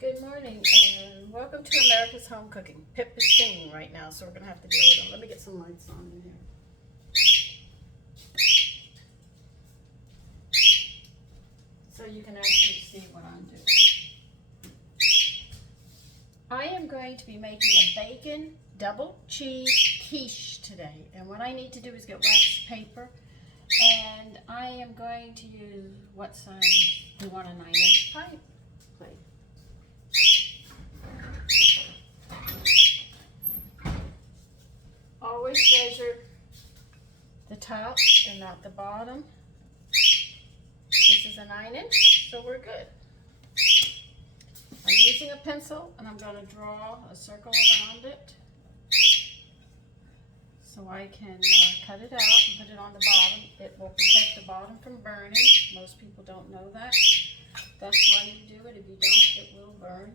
Good morning and welcome to America's Home Cooking. Pip is singing right now, so we're going to have to deal with him. Let me get some lights on in here. So you can actually see what I'm doing. I am going to be making a bacon double cheese quiche today. And what I need to do is get wax paper. And I am going to use, what size? You want a 9-inch pipe plate. Always measure the top and not the bottom. This is a 9-inch, so we're good. I'm using a pencil and I'm going to draw a circle around it so I can cut it out and put it on the bottom. It will protect the bottom from burning. Most people don't know that. That's why you do it. If you don't, it will burn.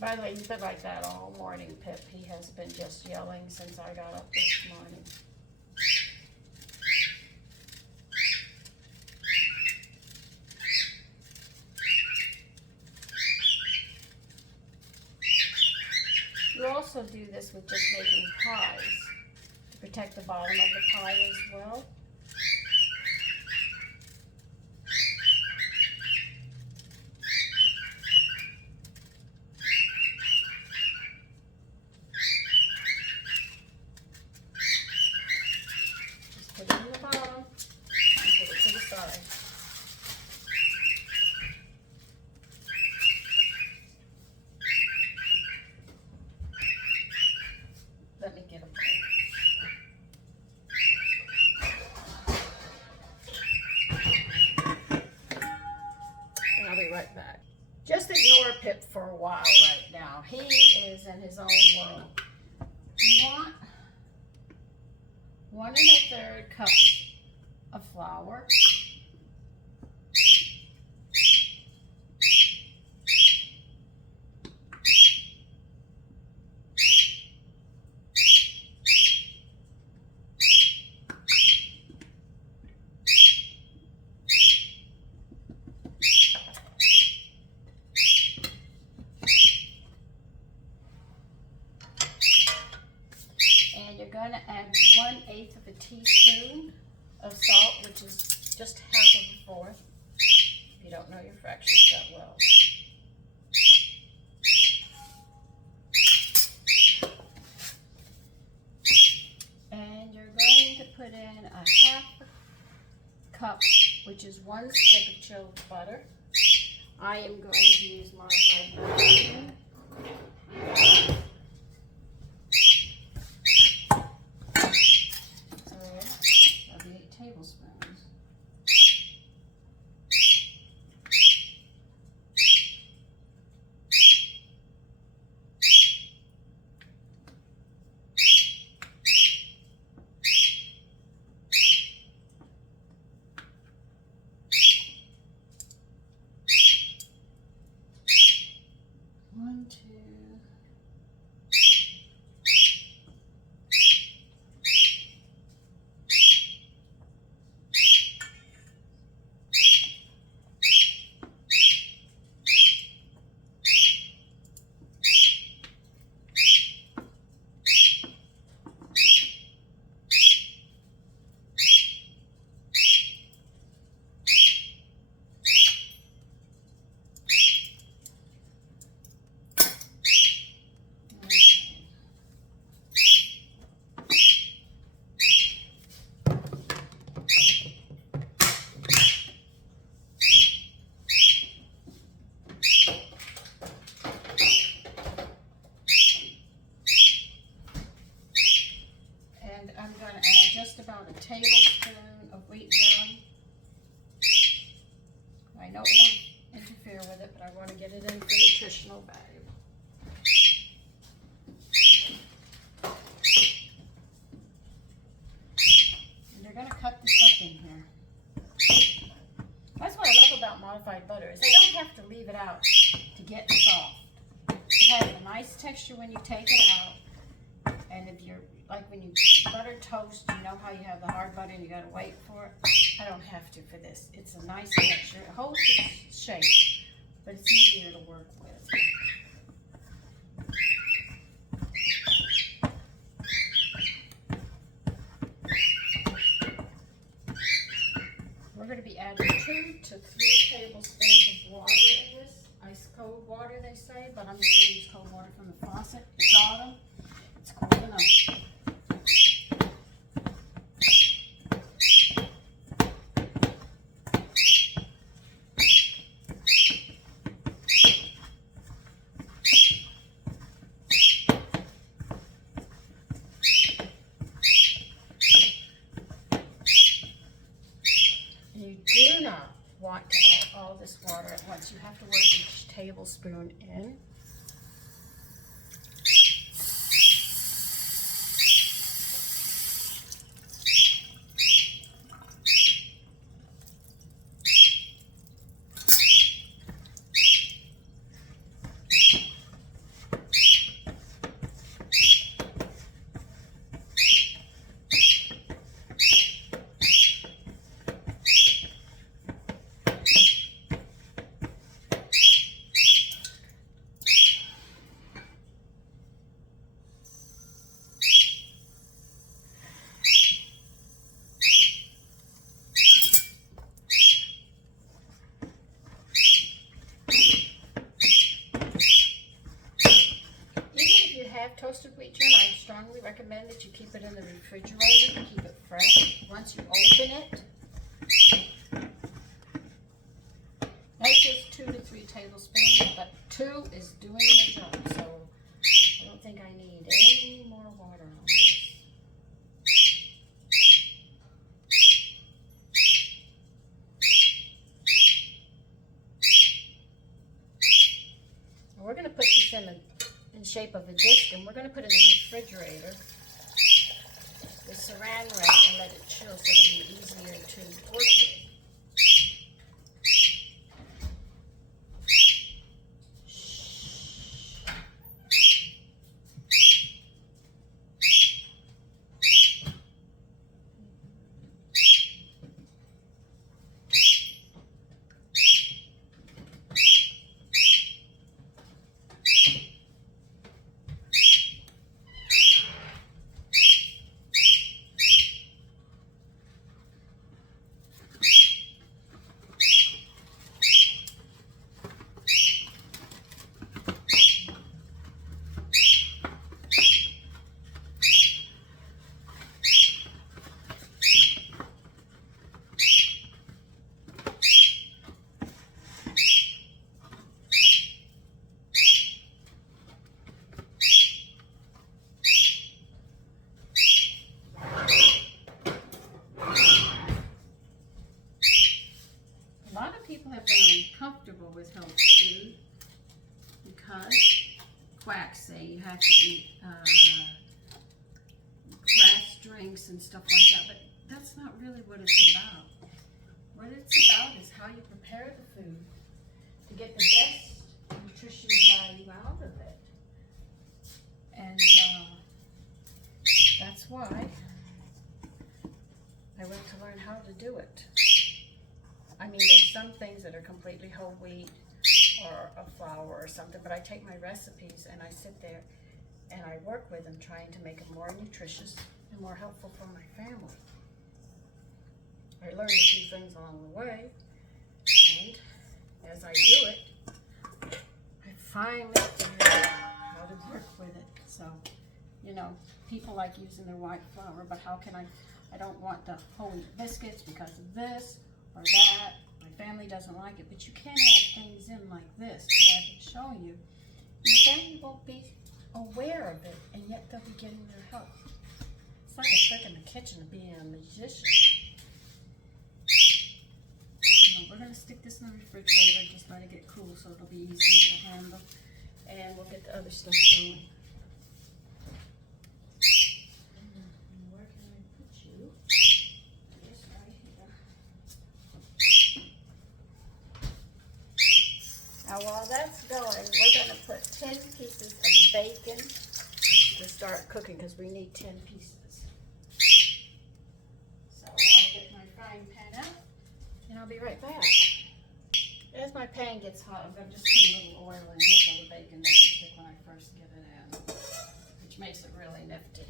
By the way, he's been like that all morning, Pip. He has been just yelling since I got up this morning. You also do this with just making pies to protect the bottom of the pie as well. Put it in the bottom and put it to the side. Let me get a bowl. And I'll be right back. Just ignore Pip for a while right now. He is in his own world. You want 1 1/3 cups of flour, and you're going to add 1/8 of a teaspoon of salt, which is just 1/2 of a 4th, if you don't know your fractions that well. And you're going to put in a 1/2 cup, which is 1 stick of chilled butter. I am going to use modified butter. So, 8 tablespoons. One, two. I'm going to add just about a tablespoon of wheat germ. I know it won't interfere with it, but I want to get it in for nutritional value. texture when you take it out. And if you're, like when you butter toast, you know how you have the hard butter and you gotta wait for it? I don't have to for this. It's a nice texture. It holds its shape, but it's easier to work with. We're going to be adding 2 to 3 tablespoons of water in this. Ice cold water, they say, but I'm just going to use cold water from the faucet. It's autumn. It's cold enough. You do not want to add all this water at once. You have to work each tablespoon in. Toasted wheat germ, I strongly recommend that you keep it in the refrigerator to keep it fresh. Once you open it, that's just 2 to 3 tablespoons, but 2 is doing the job, so I don't think I need any more water on this. And we're going to put this in shape of a disc, and we're going to put it in the refrigerator with saran wrap and let it chill so it'll be easier to work with. People have been uncomfortable with health food because quacks say you have to eat grass drinks and stuff like that, but that's not really what it's about. What it's about is how you prepare the food to get the best nutritional value out of it. And that's why I went to learn how to do it. I mean, there's some things that are completely whole wheat or a flour or something, but I take my recipes and I sit there and I work with them trying to make them more nutritious and more helpful for my family. I learned a few things along the way, and as I do it, I finally figured out how to work with it. So, you know, people like using their white flour, but how can I don't want the whole wheat biscuits because of this or that. My family doesn't like it, but you can add things in like this, what I've been showing you. Your family won't be aware of it, and yet they'll be getting their help. It's like a trick in the kitchen of being a magician. We're going to stick this in the refrigerator, just let it get cool so it'll be easier to handle, and we'll get the other stuff going. Where can I put you? Yes, right here. Now while that's going, we're going to put 10 pieces of bacon to start cooking because we need 10 pieces. So I'll get my frying pan out and I'll be right back. As my pan gets hot, I'm going to just put a little oil in here so the bacon doesn't stick when I first get it in, which makes it really nifty.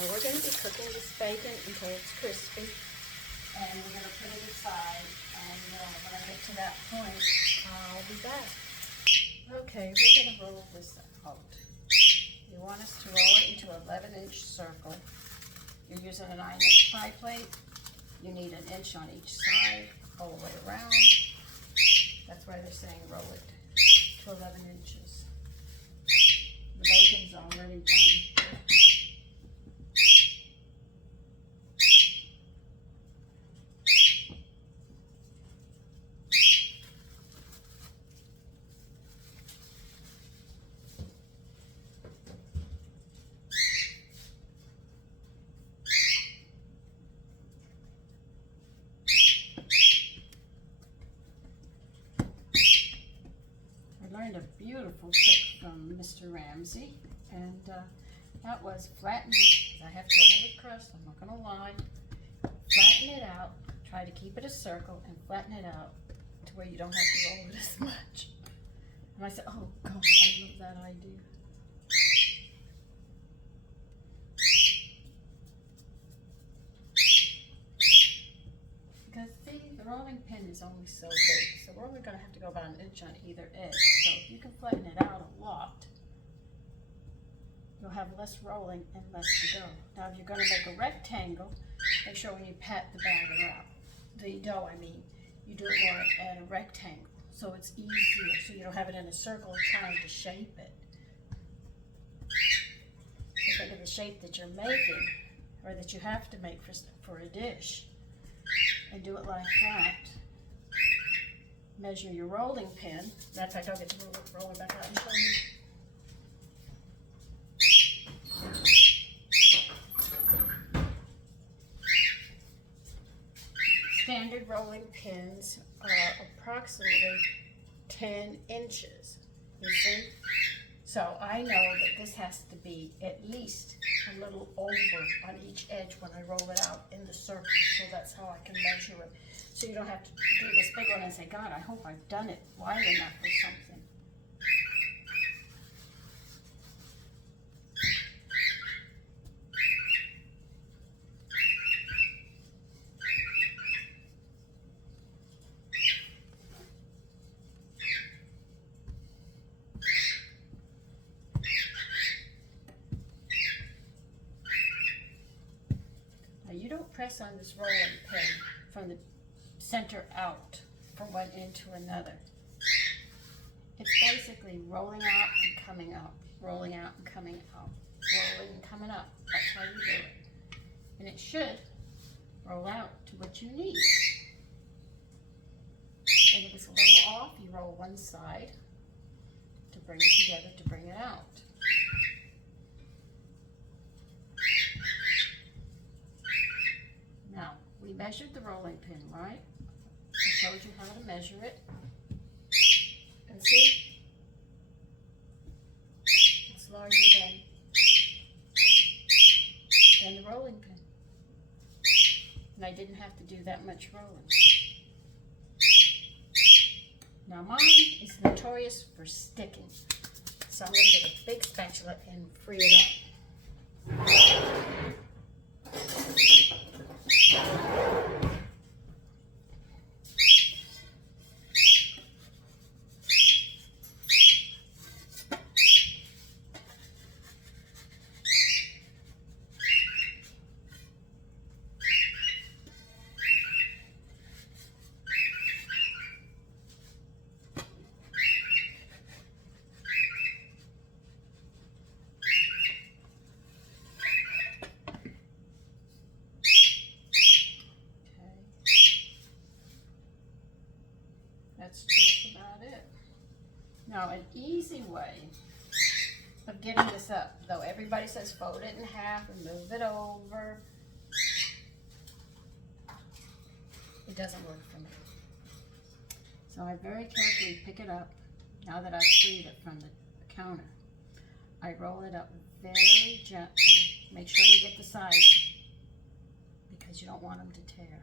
And we're going to be cooking this bacon until it's crispy. And we're going to put it aside. And when I get to that point, I'll be back. Okay, we're going to roll this out. You want us to roll it into an 11-inch circle. You're using a 9-inch pie plate. You need an inch on each side, all the way around. That's why they're saying roll it to 11 inches. The bacon's already done. Learned a beautiful trick from Mr. Ramsay, and that was flatten it. I have trouble with crust, I'm not going to lie. Flatten it out, try to keep it a circle and flatten it out to where you don't have to roll it as much. And I said, oh God, I love that idea. Because see, the rolling pin is only so big, so we're only going to have to go about an inch on either edge. So if you can flatten it out a lot, you'll have less rolling and less to go. Now if you're going to make a rectangle, make sure when you pat the batter out, the dough I mean, you do it more at a rectangle so it's easier, so you don't have it in a circle trying to shape it. So think of the shape that you're making or that you have to make for a dish. And do it like that. Measure your rolling pin. Matter of fact, I'll get to roll it back out and show you. Standard rolling pins are approximately 10 inches. You see? So I know that this has to be at least a little over on each edge when I roll it out in the circle. So that's how I can measure it. So you don't have to do this big one and say, God, I hope I've done it wide enough or something. works on this rolling pin from the center out from one end to another. It's basically rolling out and coming up, rolling out and coming out, rolling and coming up. That's how you do it. And it should roll out to what you need. And if it's a little off, you roll one side to bring it together, to bring it out. Now, we measured the rolling pin, right? I showed you how to measure it. And see? It's larger than the rolling pin. And I didn't have to do that much rolling. Now mine is notorious for sticking. So I'm going to get a big spatula and free it up. That's just about it. Now, an easy way of getting this up, though everybody says fold it in half and move it over, it doesn't work for me. So I very carefully pick it up, now that I've freed it from the counter. I roll it up very gently. Make sure you get the sides, because you don't want them to tear.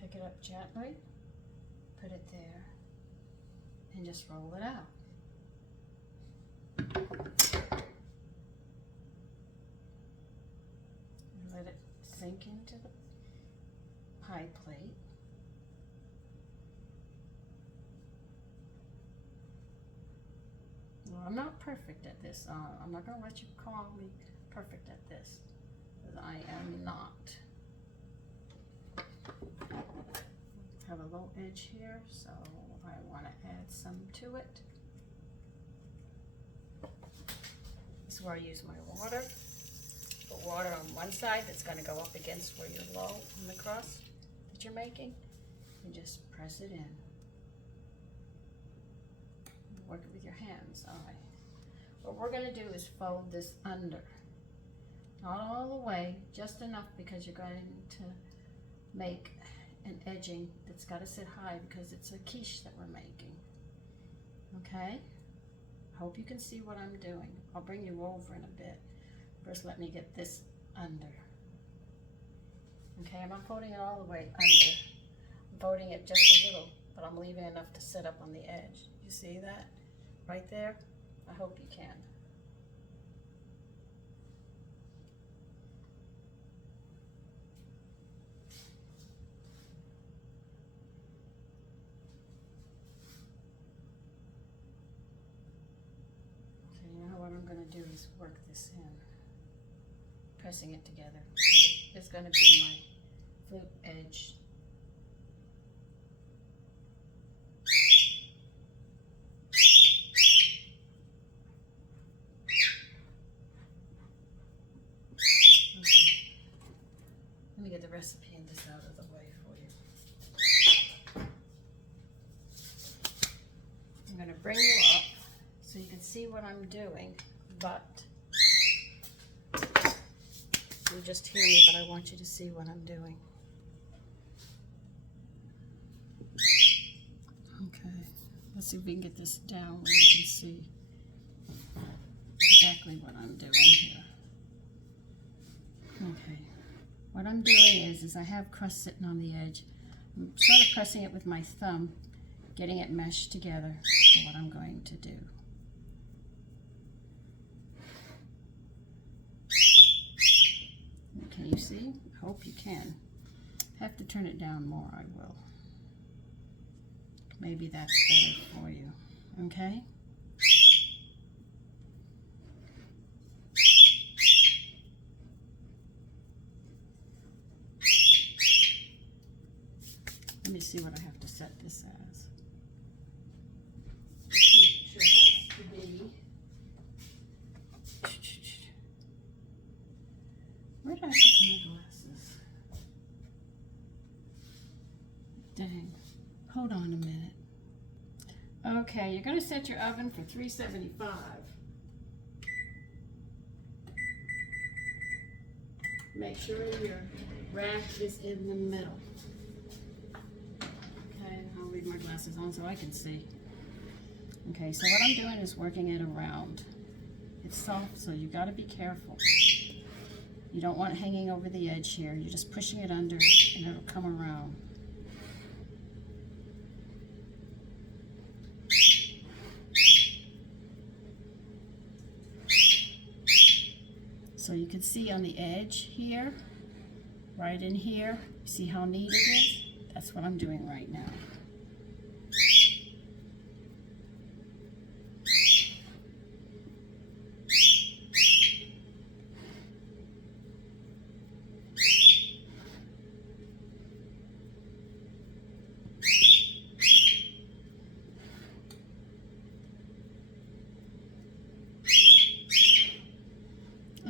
Pick it up gently, put it there, and just roll it out. And let it sink into the pie plate. Well, I'm not perfect at this. I'm not going to let you call me perfect at this, because I am not. Have a low edge here, so I want to add some to it. This is where I use my water. Put water on one side that's going to go up against where you're low on the crust that you're making, and just press it in. Work it with your hands. All right. What we're going to do is fold this under. Not all the way, just enough, because you're going to make an edging that's got to sit high, because it's a quiche that we're making. Okay? I hope you can see what I'm doing. I'll bring you over in a bit. First, let me get this under. Okay, I'm not folding it all the way under. I'm folding it just a little, but I'm leaving enough to sit up on the edge. You see that? Right there? I hope you can. What I'm going to do is work this in, pressing it together. It's going to be my flute edge. Okay, let me get the recipe and this out of the way for you. I'm going to bring you up so you can see what I'm doing, but you just hear me, but I want you to see what I'm doing. Okay, let's see if we can get this down where you can see exactly what I'm doing here. Okay, what I'm doing is I have crust sitting on the edge. I'm sort of pressing it with my thumb, getting it meshed together for what I'm going to do. Can you see? I hope you can. Have to turn it down more, I will. Maybe that's better for you, okay? Let me see what I have to set this as. The temperature has to be. Where did I put my glasses? Dang. Hold on a minute. Okay, you're going to set your oven for 375. Make sure your rack is in the middle. Okay, I'll leave my glasses on so I can see. Okay, so what I'm doing is working it around. It's soft, so you got to be careful. You don't want it hanging over the edge here. You're just pushing it under and it'll come around. So you can see on the edge here, right in here, see how neat it is? That's what I'm doing right now.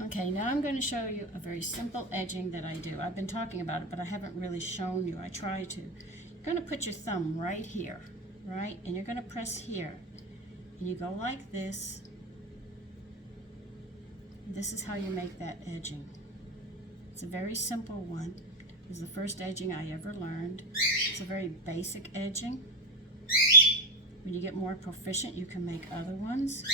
Okay, now I'm going to show you a very simple edging that I do. I've been talking about it, but I haven't really shown you. I try to. You're going to put your thumb right here, right? And you're going to press here. And you go like this. This is how you make that edging. It's a very simple one. It's the first edging I ever learned. It's a very basic edging. When you get more proficient, you can make other ones.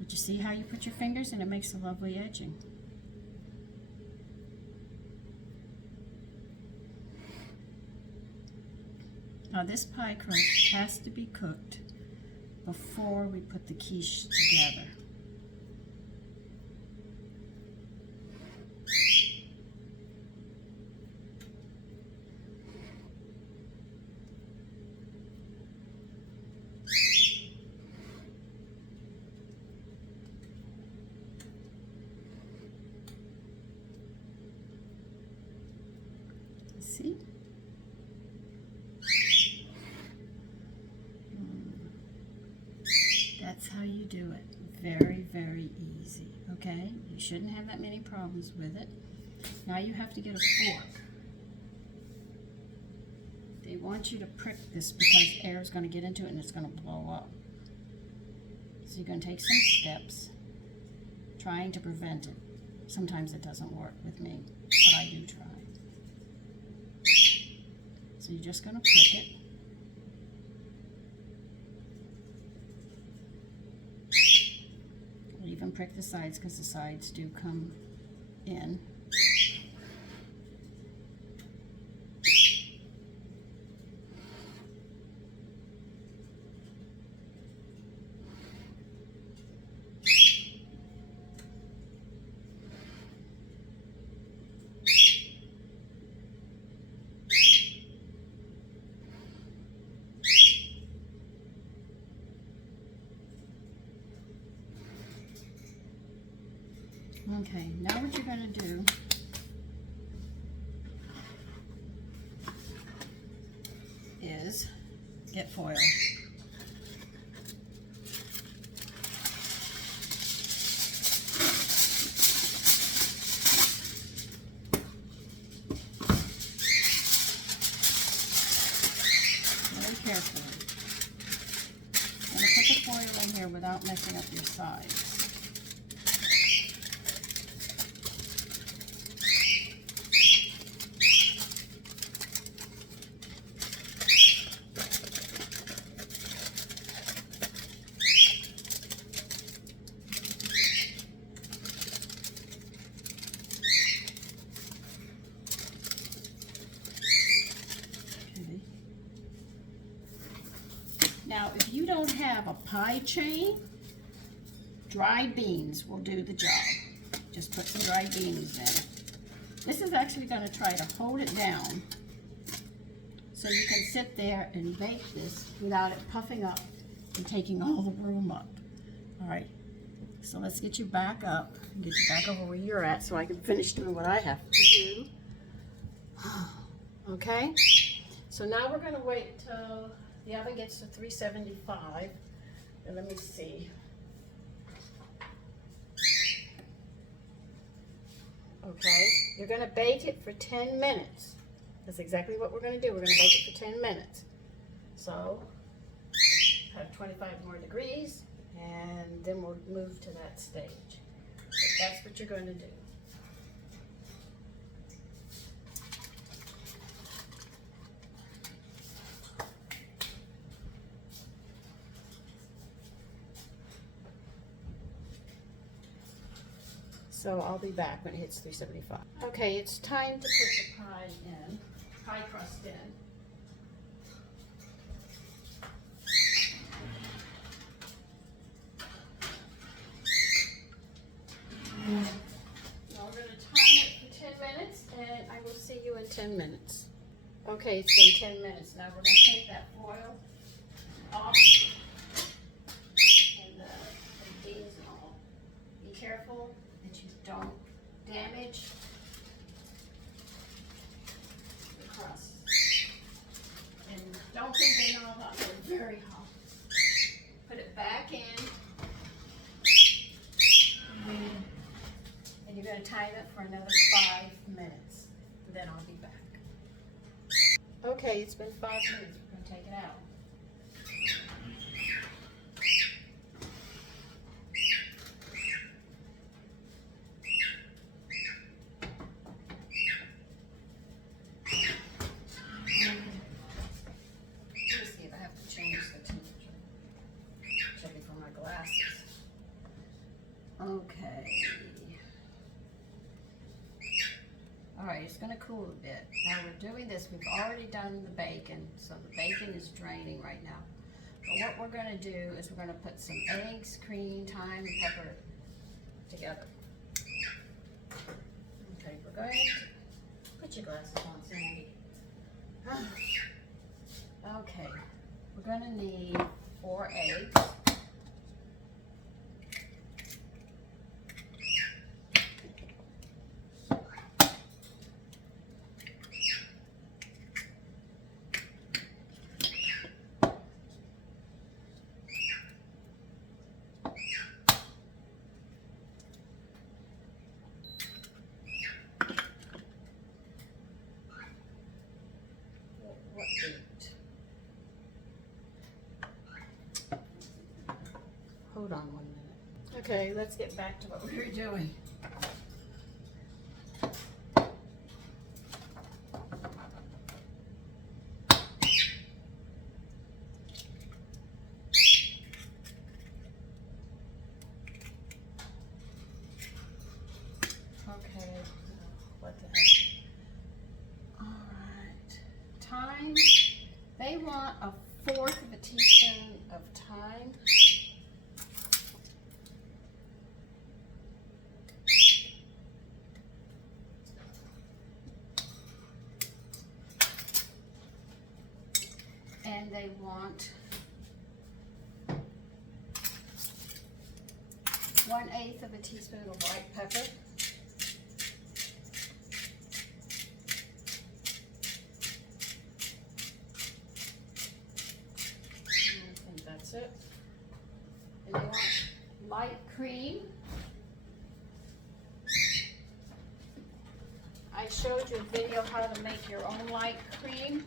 But you see how you put your fingers and it makes a lovely edging. Now this pie crust has to be cooked before we put the quiche together. See? That's how you do it. Very, very easy, okay? You shouldn't have that many problems with it. Now you have to get a fork. They want you to prick this because air is going to get into it and it's going to blow up. So you're going to take some steps trying to prevent it. Sometimes it doesn't work with me, but I do try. So you're just going to prick it. I'll even prick the sides because the sides do come in. Okay, now what you're going to do is get foil. Very carefully. I'm going to put the foil in here without messing up your sides. Now, if you don't have a pie chain, Dried beans will do the job. Just put some dried beans in. This is actually going to try to hold it down so you can sit there and bake this without it puffing up and taking all the room up. All right, so let's get you back up, get you back over where you're at so I can finish doing what I have to do. Okay, so now we're going to wait till the oven gets to 375. And let me see. Okay, you're going to bake it for 10 minutes. That's exactly what we're going to do. We're going to bake it for 10 minutes. So, have 25 more degrees, and then we'll move to that stage. But that's what you're going to do. So I'll be back when it hits 375. Okay, it's time to put the pie crust in. Now we're going to time it for 10 minutes, and I will see you in 10 minutes. Okay, it's been 10 minutes. Now we're going to take that foil off and the beans and all. Be careful that you don't damage the crust. And don't think they know about it. They're very hot. Put it back in. And you're going to time it for another 5 minutes. And then I'll be back. Okay, it's been 5 minutes. We're going to take it out. Okay. All right, it's going to cool a bit. Now we're doing this. We've already done the bacon, so the bacon is draining right now. But what we're going to do is we're going to put some eggs, cream, thyme, and pepper together. Okay, we're going to put your glasses on, Sandy. Okay, we're going to need 4 eggs. What date? Hold on 1 minute. Okay, let's get back to what we were doing. Okay, what the heck? Thyme, they want 1/4 of a teaspoon of thyme. And they want 1/8 of a teaspoon of white pepper. That's it. And they want light cream. I showed you a video how to make your own light cream.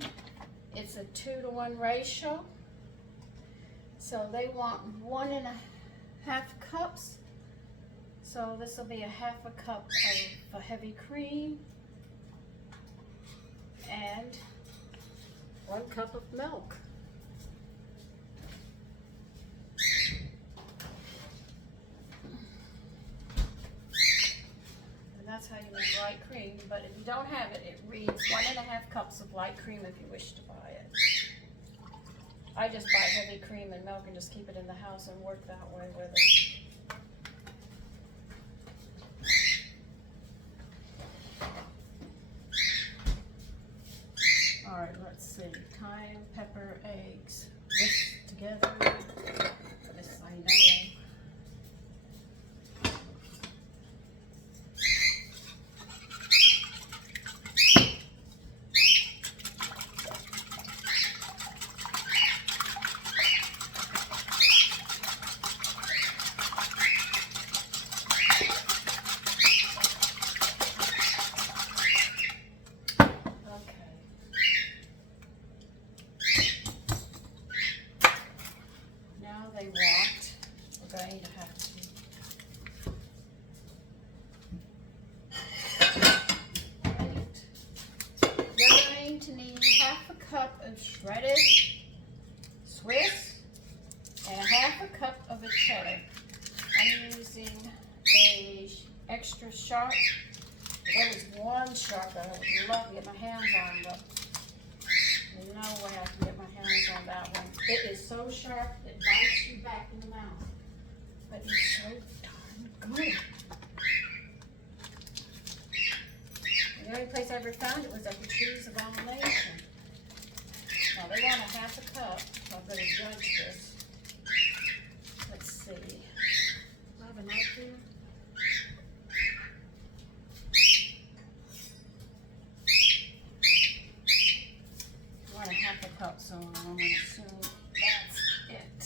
It's a 2-to-1 ratio. So they want 1.5 cups. So this will be 1/2 cup of heavy cream and 1 cup of milk. That's how you make light cream, but if you don't have it, it reads 1.5 cups of light cream if you wish to buy it. I just buy heavy cream and milk and just keep it in the house and work that way with it. cayenne pepper eggs whisked together. This I know. They walked. We're going to have to You're going to need half a cup of shredded Swiss and half a cup of a cheddar. I'm using a extra sharp. There was one sharp that I would love to get my hands on, but there's no way I can get my hands on that one. It is so sharp it bites you back in the mouth. But it's so darn good. The only place I ever found it was at the Trees of Abomination. Now they want a half a cup, so I'm going to judge this. Let's see. Do I have a knife here? Half a cup, so I'm going to assume that's it.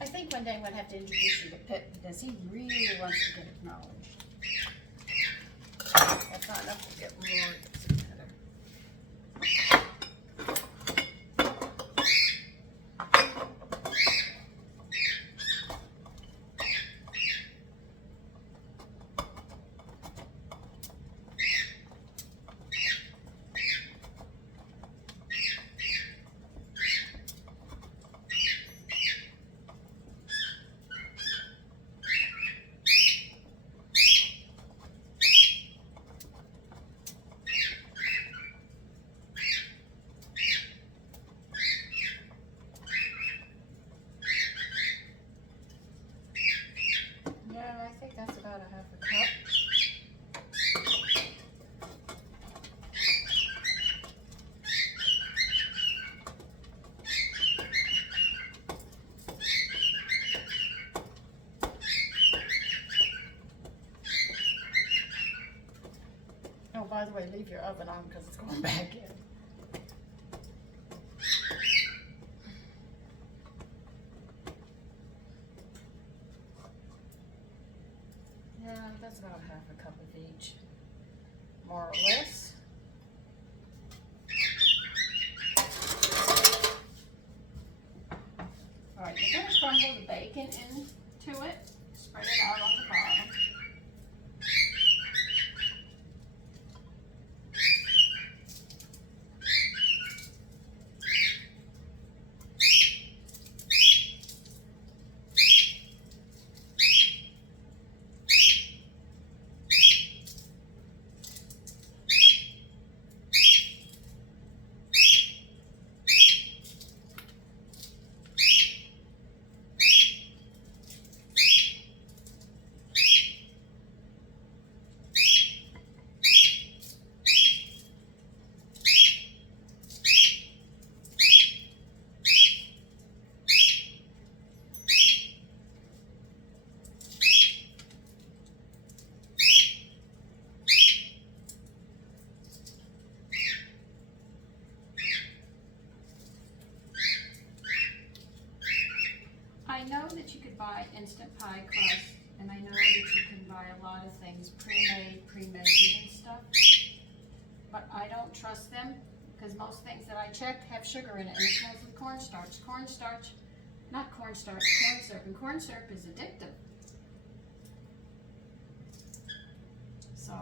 I think one day I'm going to have to introduce you to Pitt because he really wants to get acknowledged. That's not enough to get more. I think that's about a half a cup. Oh, by the way, leave your oven on because it's going back in. Yeah, that's about half a cup of each, more or less. All right, you're going to crumble the bacon into it, spread it out on the bottom. I know that you could buy instant pie crust, and I know that you can buy a lot of things pre-made, pre-measured and stuff, but I don't trust them because most things that I checked have sugar in it, and it's mostly cornstarch. Cornstarch, not cornstarch, corn syrup, and corn syrup is addictive. So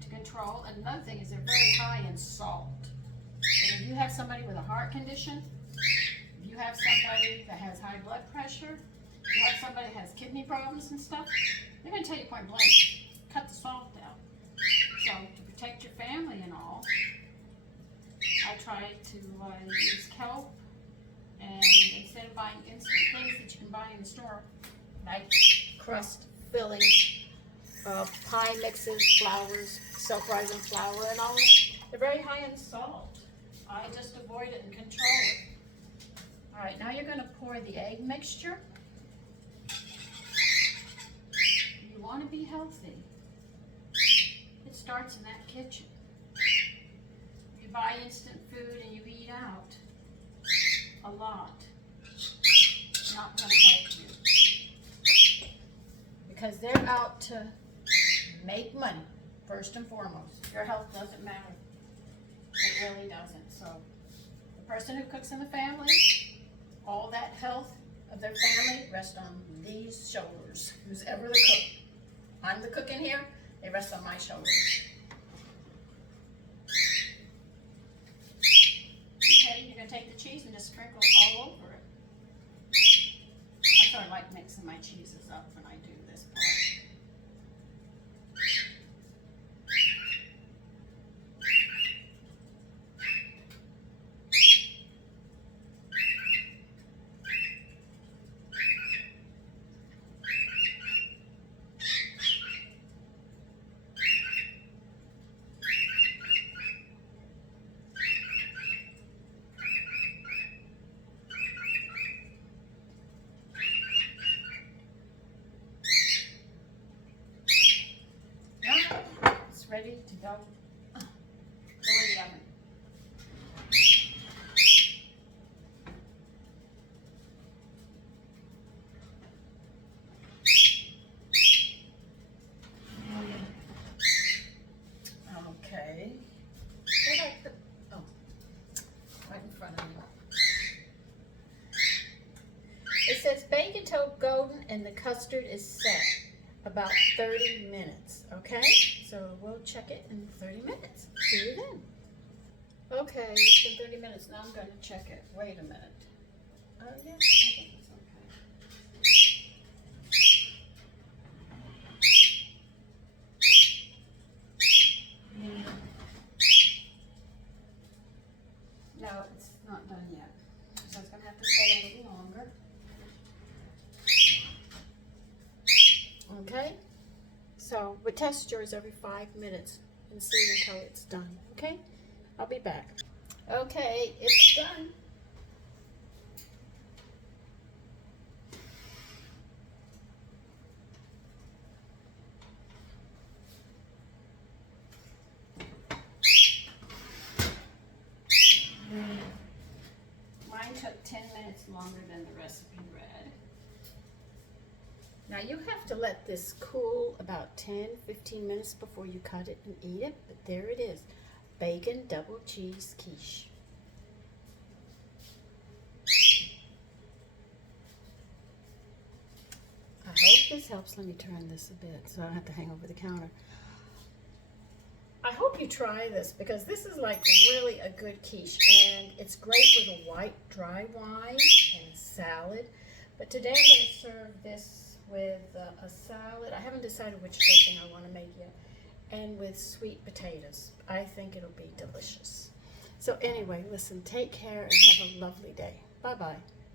to control, and another thing is they're very high in salt. And if you have somebody with a heart condition, if you have somebody that has high blood pressure, if you have somebody that has kidney problems and stuff, they're going to tell you point blank, cut the salt out. So to protect your family and all, I try to use kelp, and instead of buying instant things that you can buy in the store, like crust, fillings, pie mixes, flours, self-rising flour and all, they're very high in salt. I just avoid it and control it. All right, now you're going to pour the egg mixture. You want to be healthy. It starts in that kitchen. You buy instant food and you eat out a lot. It's not going to help you. Because they're out to make money, first and foremost. Your health doesn't matter. It really doesn't. So the person who cooks in the family, all that health of their family rests on these shoulders. Who's ever the cook. I'm the cook in here, they rest on my shoulders. Okay, you're going to take the cheese and just sprinkle all over it. I sort of like mixing my cheeses up when I do this part. Ready to go. Go in the oven. Okay. Oh, right in front of me. It says bake until golden and the custard is set. About 30 minutes, okay? So we'll check it in 30 minutes. See you then. Okay, it's been 30 minutes. Now I'm going to check it. Wait a minute. Oh, yeah, I think it's okay. No, it's not done yet. So it's going to have to stay a little longer. Okay, so we'll test yours every 5 minutes and see until it's done. Okay, I'll be back. Okay, it's done. Mine took 10 minutes longer than the recipe read. Now you have to let this cool about 10-15 minutes before you cut it and eat it, but there it is. Bacon double cheese quiche. I hope this helps. Let me turn this a bit so I don't have to hang over the counter. I hope you try this because this is like really a good quiche, and it's great with a white dry wine and salad. But today I'm going to serve this with a salad. I haven't decided which dressing I want to make yet. And with sweet potatoes. I think it'll be delicious. So anyway, listen, take care and have a lovely day. Bye-bye.